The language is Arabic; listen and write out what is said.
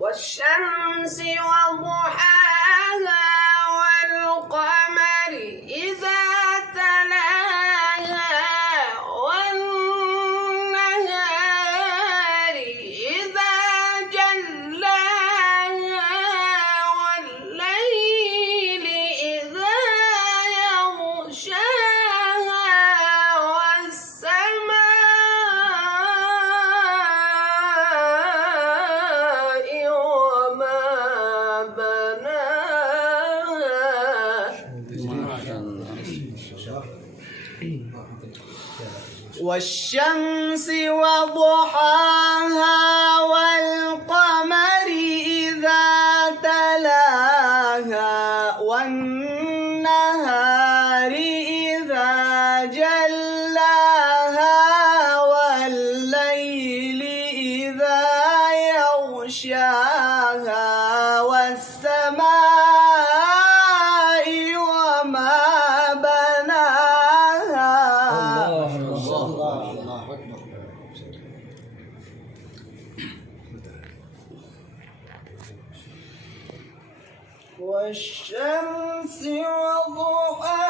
والشمس وضحاها والقمر إذا تلاها والنهار إذا جلاها والليل إذا يغشاها والسماء وما بناها والشمس وضحاها والقمر إذا تلاها والنهار إذا جلاها والليل إذا يغشاها والسماء وما بناها والشمس وضحاها